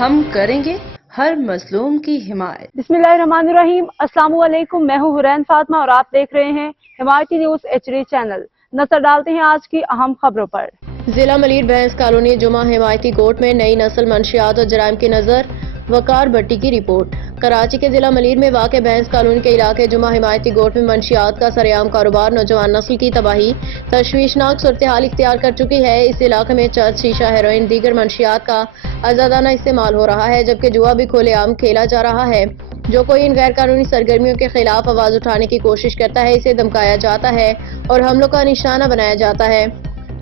ہم کریں گے ہر مظلوم کی حمایت۔ बिस्मिल्लाहिर्रहमानिर्रहीम। अस्सलाम वालेकुम। मैं हूँ हुरैन फातिमा और आप देख रहे हैं हिमायती न्यूज HD चैनल। नजर डालते हैं आज की अहम खबरों पर। जिला मलिर भैंस कॉलोनी जुमा हिमायती कोर्ट में नई नस्ल मंशियात और जराइम की नजर, वकार भट्टी की रिपोर्ट। कराची के जिला मलिर में वाक़ भैंस कॉलोनी के इलाके जुमा हिमायती कोर्ट में मंशियात का सरेआम कारोबार नौजवान नस्ल की तबाही तशवीशनाक सूरत हाल इख्तियार कर चुकी है। इस इलाके में चर्च, शीशा, हेरोइन, दीगर मंशियात का आजादाना इस्तेमाल हो रहा है, जबकि जुआ भी खुलेआम खेला जा रहा है। जो कोई इन गैर कानूनी सरगर्मियों के खिलाफ आवाज उठाने की कोशिश करता है, इसे धमकाया जाता है और हमलों का निशाना बनाया जाता है।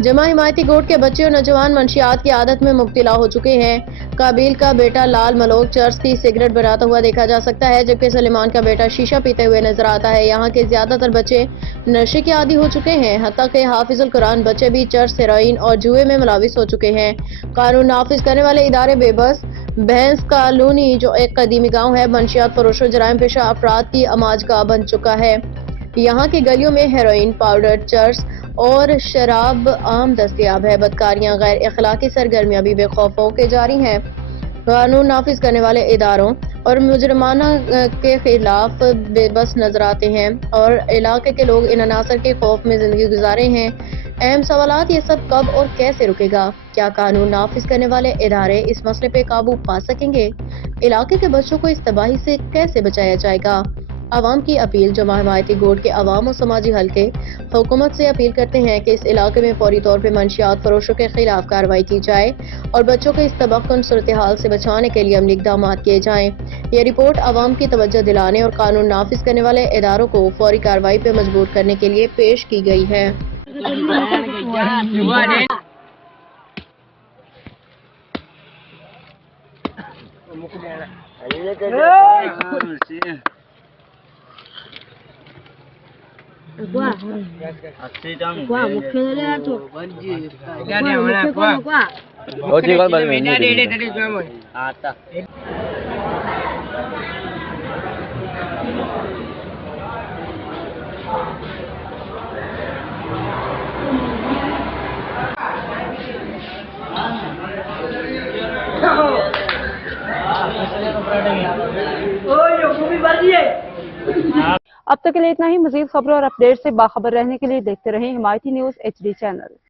जमा हिमायती कोर्ट के बच्चे और नौजवान मंशियात की आदत में मुब्तला हो चुके हैं। काबिल का बेटा लाल मलोक चर्च की सिगरेट बनाता हुआ देखा जा सकता है, जबकि सलेमान का बेटा शीशा पीते हुए नजर आता है। यहाँ के ज्यादातर बच्चे नशे के आदी हो चुके हैं, हत्ता कि हाफिजुल कुरान बच्चे भी चर्च, हेरोइन और जुए में मुलविस हो चुके हैं। कानून नाफिज करने वाले इदारे बेबस। भैंस कॉलोनी जो एक कदीमी गाँव है, मंशियात फरोशों जराइम पेशा अफराद की अमाजगाह बन चुका है। यहाँ की गलियों में हेरोइन, पाउडर, चर्च और शराब आम दस्तयाब है। बदकारियां, गैर अखलाकी सरगर्मियां भी बेखौफ होकर जारी हैं। कानून नाफिज करने वाले इदारों और मुजरमाना के खिलाफ बेबस नजर आते हैं और इलाके के लोग इन अनासर के खौफ में जिंदगी गुजारे हैं। अहम सवालात, ये सब कब और कैसे रुकेगा? क्या कानून नाफिज करने वाले इदारे इस मसले पे काबू पा सकेंगे? इलाके के बच्चों को इस तबाही से कैसे बचाया जाएगा? आवाम की अपील। जमा हिमायती कोर्ट के अवाम और समाजी हल्के हुकूमत से अपील करते हैं कि इस इलाके में फौरी तौर पर मंशियात फरोशों के खिलाफ कार्रवाई की जाए और बच्चों को इस तबक्कुन सूरत हाल से बचाने के लिए अमली इक़दाम किए जाएं। यह रिपोर्ट आवाम की तवज्जो दिलाने और कानून नाफिज करने वाले इदारों को फौरी कार्रवाई पर मजबूर करने के लिए पेश की गई है। अब तक के लिए इतना ही। मजीद खबरों और अपडेट से बाखबर रहने के लिए देखते रहें हिमायती न्यूज HD चैनल।